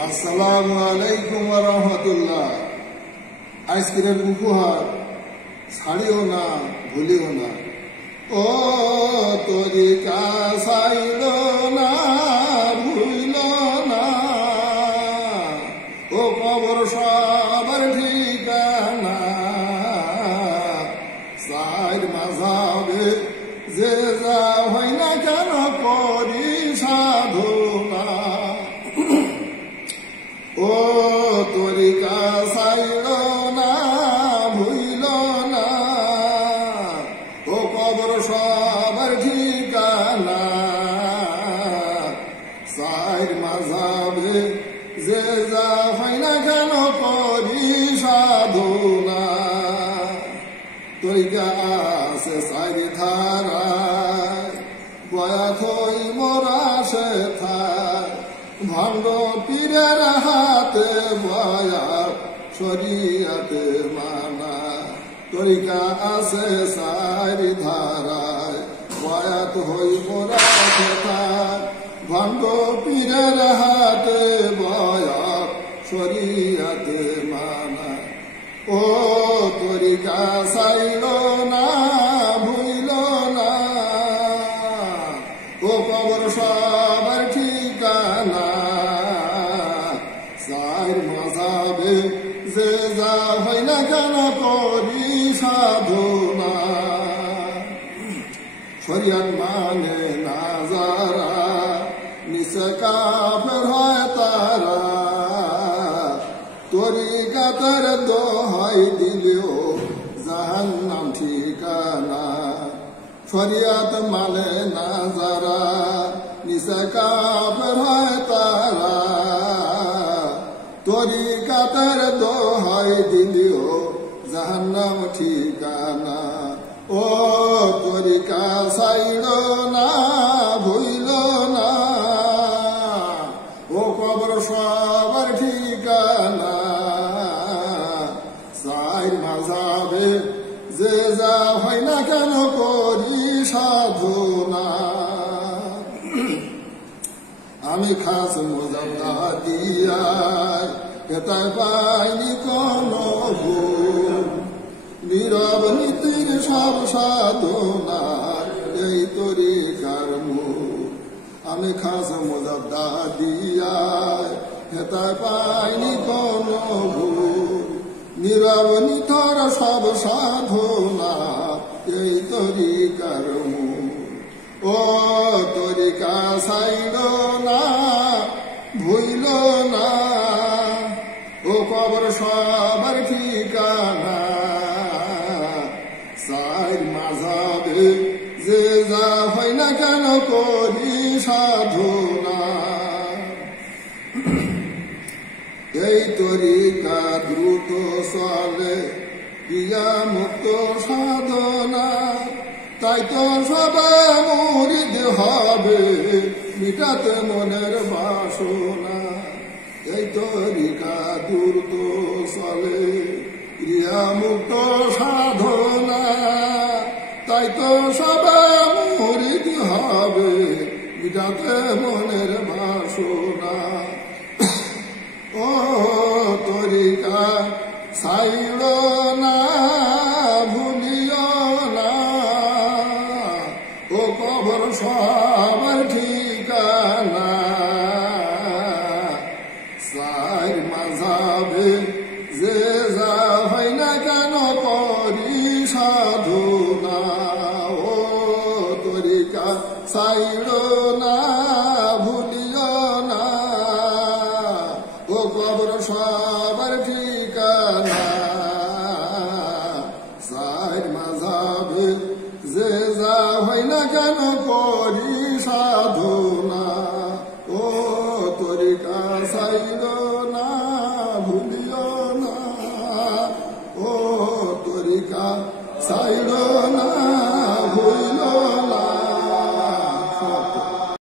আসসালামু আলাইকুম ওয়া রাহমাতুল্লাহ। আজকের উপহার ছাড়িও না, ভুলিও না। ও তরিকা ছাইল না, ভুইল না। ও কবর সবার ঠিকানা। সাইর মাঝাবে যে যা হয় না কেন করি সাধনা। ও তরিকা ছাইল না, ভুইল না। ও কবর সবার ঠিকানা। সাইর মাঝাবে যে যা হয় না কেন করি সাধনা। তরিকা আছে সারি ধারায়, বয়াত মোরা সে থায়। ভণ্ড পীরের হাতে বয়াত, শরিয়াতে মানা। তরিকা আছে সারি ধারায়, বয়াত হই মোরা সে থায়। ভণ্ড পীরের হাতে বয়াত, শরিয়াতে মানা। ও তরিকা ছাইল না, ভুইল না। ও কবর সবার ঠিকানা। সাইর মাঝাবে যে যা হয় না কেন করি সাধনা। শরিয়াত মানে না যারা, নিচে কাফের হয় তারা। তরিকাতের দোহাই দিলেও জাহান্নাম ঠিকানা। শরিয়াত মানে না যারা, নিচে কাফের হয় তারা। তরিকাতের দোহাই দিলেও জাহান্নাম ঠিকানা। ও তরিকা ছাইল না, ভুইল না। ও কবর সবার ঠিকানা। সাইর মাঝাবে যে যা হয় না কেন করি সাধনা। আমি খাস মোজাব্বা দিয়ায়, হেতায় পাইনি কোনো ভুল। নীরব নীতির সব সাধনা, এই তরিকার মূল। আমি খাস মোজাব্বা দিয়ায়, হেতায় পাইনি কোনো ভুল। নীরব নিথর সব সাধনা, এই তরিকার মূল। ও তরিকা ছাইল না, ভুইল না। ও কবর সবার ঠিকানা। সাইর মাঝাবে যে যা হয় না কেন করি সাধনা। এই তরিকা দ্রুত চলে, ক্রিয়া মুক্ত সাধনা। তাই তো সবাই মুরিদ হবে, মিটাতে মনের বাসনা। এই তরিকা দ্রুত চলে, ক্রিয়া মুক্ত সাধনা। তাই তো সবাই মুরিদ হবে, মিটাতে মনের বাসনা। ও তরিকা ছাইল না, ভুলিও না। ও কবর সবার ঠিকানা। সাইর মাঝাবে যে যা হয় না কেন করি সাধনা। ও তরিকা ছাইল না,